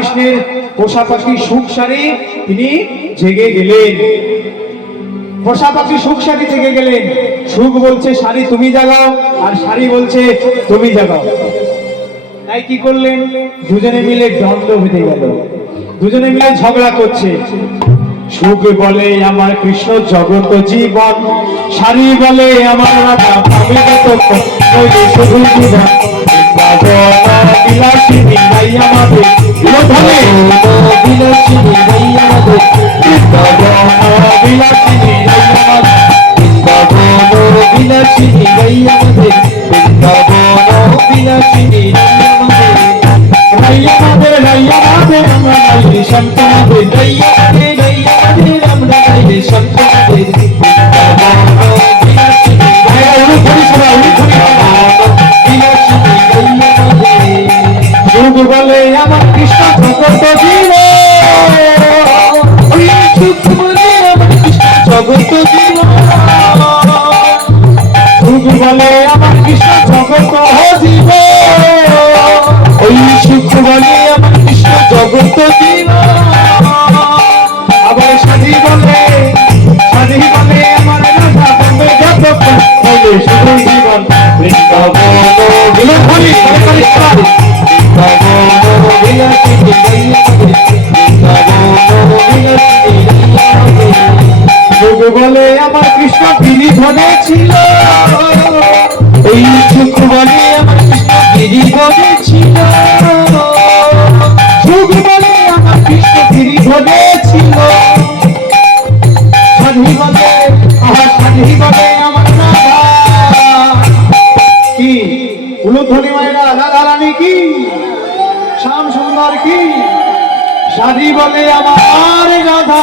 কৃষ্ণের পোষা পাখি সুখ সারি, তিনি জেগে গেলেন। পোষা পাখি সুখ সারি জেগে গেলেন। সুখ বলছে শাড়ি তুমি জাগাও, আর শাড়ি বলছে, তুমি জাগাও। তাই কি করলেন? দুজনে মিলে দ্বন্দ্ব বেঁধে গেল। দুজনে মিলে ঝগড়া করছে। সুখ বলে আমার কৃষ্ণ জগত জীবন শাড়ি বলে আমার রাধা আমি শুধু জীবন বিলাসিনী নাই আমাদের বিনোদনে বিলাসিনী নাই আমাদের বৃন্দাবন বিলাসিনী নাই আমাদের বৃন্দাবন বিলাসিনী নাই আমাদের বৃন্দাবন বিলাসিনী নাই আমাদের নাই আমাদের নাই আমাদের আমরা নাই সন্তানাদের রাইয়া জীবন বলে আমার কৃষ্ণ জগত জীব ওই সুখ বলে আমার কৃষ্ণ জগত জীবন আবার সাধি বলে সাধি বলে আমার রাধা বন্ধে যত বলে শুধু জীবন বৃন্দাবন উলুধ্বনি সরকারি ছিল ওই সুখ বলে আমার কৃষ্ণ গিরিবনে ছিল সুখ বলে আমার কৃষ্ণ গিরিধনে ছিল সাধি বলে আহা সাধি বলে আমার কি? উলুধ্বনি মায়েরা, রাধা, রানী কি? শ্যাম সুন্দর কি? সাধি বলে আমার রাধা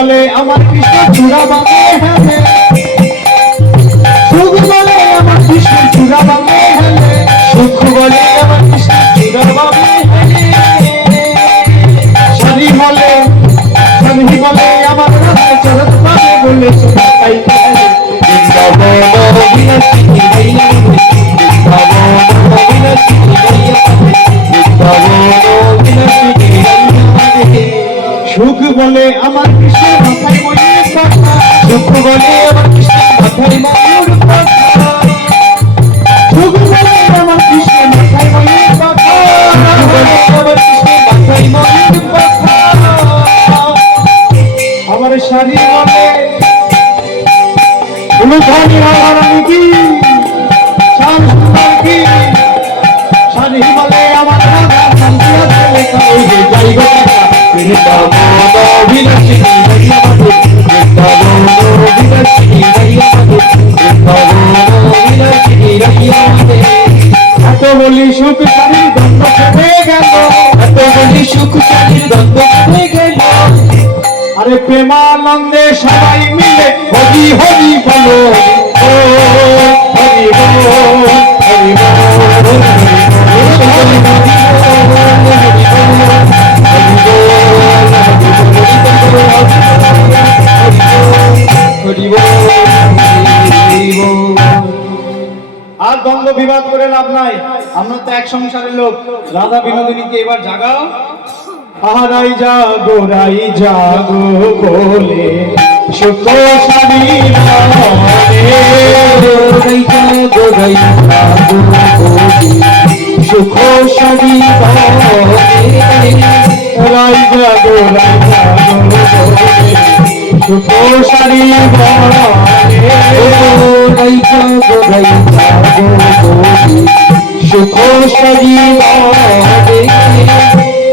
বলে আমার কৃষ্ণ চূড়া বাবে হেলে সুখ বলে আমার কৃষ্ণ চূড়া বাবে হেলে সুখ বলে আমার কৃষ্ণ চিরবাবে সাধি বলে সাধি বলে আমার রাধা চরত পাবে বলে শোনা পাইতে হেলে বৃন্দাবন বিলাসিনী গো টাকা বৃন্দাবন বিলাসিনী গাইয়া বৃন্দাবন বিলাসিনী গাইয়া বৃন্দাবন বিলাসিনী গাইয়া এত বলি সুখ শাড়ি দ্বন্দ্ব খেতে গেল এত বলি সুখ চালির দ্বন্দ্ব হয়ে গেল আরে প্রেমানন্দে সবাই মিলে হরি হরি বলো। হরি হরি আর দ্বন্দ্ব বিবাদ করে লাভ নাই। আমরা তো এক সংসারের লোক। রাধা বিনোদিনীকে এবার জাগাও। হারাই যাগো রাই যাগো বলে। সুখ সারি হারাই যাগো রাই যাগো বলে। সুখ সারি রাই যাগো রাই যাগো বলে। সুখ সারি বলে। সুখ সারি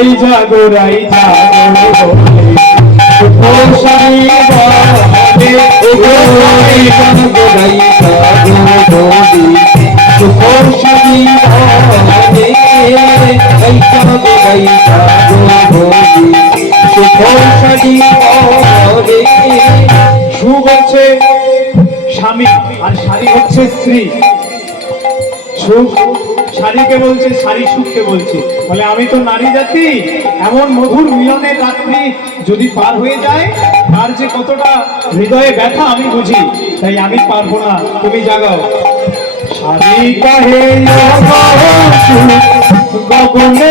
রাই জাগো রাই জাগো বলে সুখ সারি বলে সুখ হচ্ছে স্বামী, আর শাড়ি হচ্ছে স্ত্রী। সুখ শাড়িকে বলছে, শাড়ি সুখকে বলছে। বলে, আমি তো নারী জাতি, এমন মধুর মিলনের রাত্রি যদি পার হয়ে যায়, তার যে কতটা হৃদয়ে ব্যথা আমি বুঝি, তাই আমি পারব না। তুমি জাগাও। শাড়ি গগনে গগনে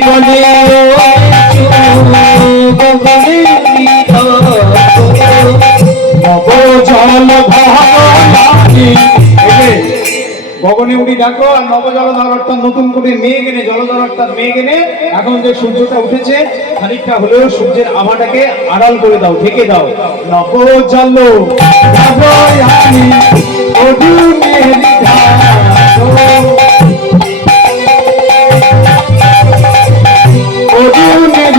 বলে গগনে নব জল ভাগী গগনে ডাকো আর নব জলধর অর্থাৎ নতুন করে মেঘ এনে জলধর অর্থাৎ মেঘ এখন যে সূর্যটা উঠেছে খানিকটা হলেও সূর্যের আভাটাকে আড়াল করে দাও ঢেকে দাও নব জল ভাগী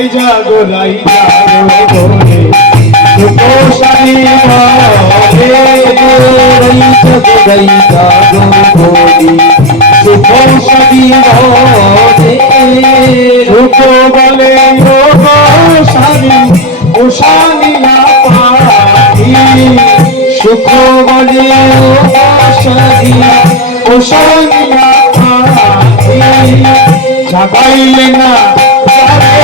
রাই জাগো রাই জাগো বলে চিকো সারি বলে সুখ বলে যোগ সারি উষানিয়া পাখি। সুখ বলে পাখি। জাগাইলে না রাই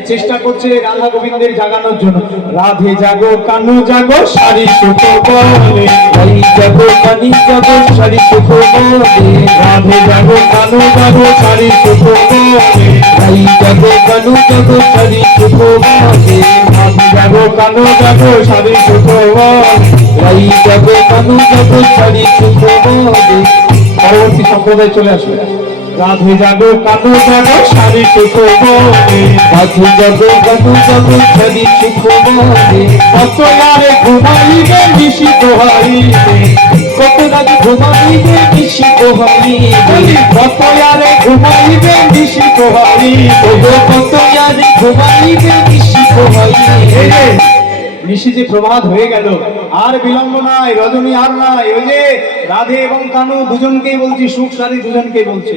তাই চেষ্টা করছে রাধা গোবিন্দের জাগানোর জন্য। রাধে জাগো কানু জাগো সারি সুখ বলে। হরি জাগো কানি জাগো সারি সুখ বলে। রাধে জাগো কানু জাগো সারি সুখ বলে। হরি জাগো কানু জাগো সারি সুখ বলে। রাধে জাগো কানু জাগো সারি সুখ বলে। রাধে জাগো কানু জাগো সারি সুখ বলে। পরবর্তী সম্প্রদায় চলে আসবে। রাধে জাগো কানু জাগো সারি সুখ বলে জগ গনু জগ ছড়ি সুখ বলে কত আরে ঘুমাইবে নিশি পোহাইবে কত রাত ঘুমাইবে নিশি পোহাইবে বলি কত আরে ঘুমাইবে নিশি পোহাইবে ওগো কত ইয়ারে ঘুমাইবে নিশি যে নিশি যে প্রভাত হয়ে গেল আর বিলম্ব নাই রজনী আর নাই। ওই যে রাধে এবং কানু দুজনকেই বলছি সুখ সারি দুজনকেই বলছে।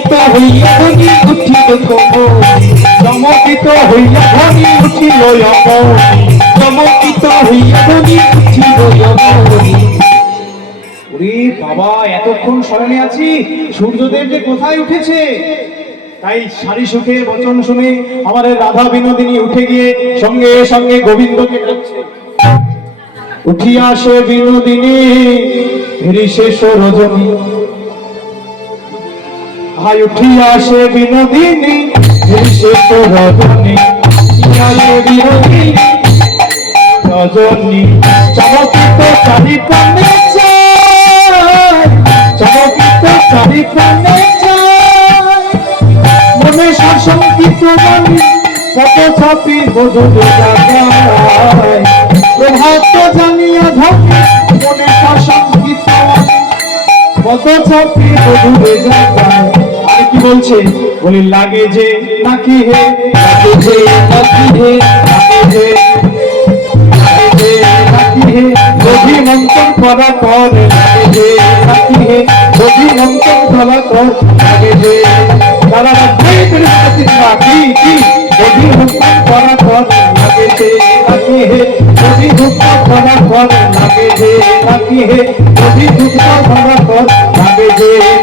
হইয়া ধনী চমকিত হইয়া ধনী উঠিল চমকিত হইয়া ধনী উঠিল বাবা, এতক্ষণ স্মরণে আছি, সূর্যদেব যে কোথায় উঠেছে? তাই সারি সুখের বচন শুনে আমাদের রাধা বিনোদিনী উঠে গিয়ে সঙ্গে সঙ্গে গোবিন্দকে ডাকছে। উঠিয়া সে বিনোদিনী ফিরি শেষ হাই উঠিয়া সে বিনোদিনী ফিরি শেষ রজনী সে বিনোদিনী, রজনী। চমকিত চারি প্রাণে চায় চমকিত চারি প্রাণে চায় মনে শাসঙ্কিত বাণী, কত ছাপি জাগায়। প্রভাত জানিয়া ধকে মনে শাসঙ্কিত কত ছাপি জাগায়। আর কি বলছে বলি লাগে যে নাকি হে নাকি হে লাগে যে লাগে যে নাকি হে বধি মন্ত্রণ করা কর লাগে যে নাকি হে বধি মন্ত্রণ করা কর লাগে যে তারা ভাই করে সাথে নাকি কি বধি মন্ত্রণ করা কর লাগে যে নাকি হে বধি মন্ত্রণ করা কর লাগে যে নাকি হে বধি মন্ত্রণ করা কর লাগে যে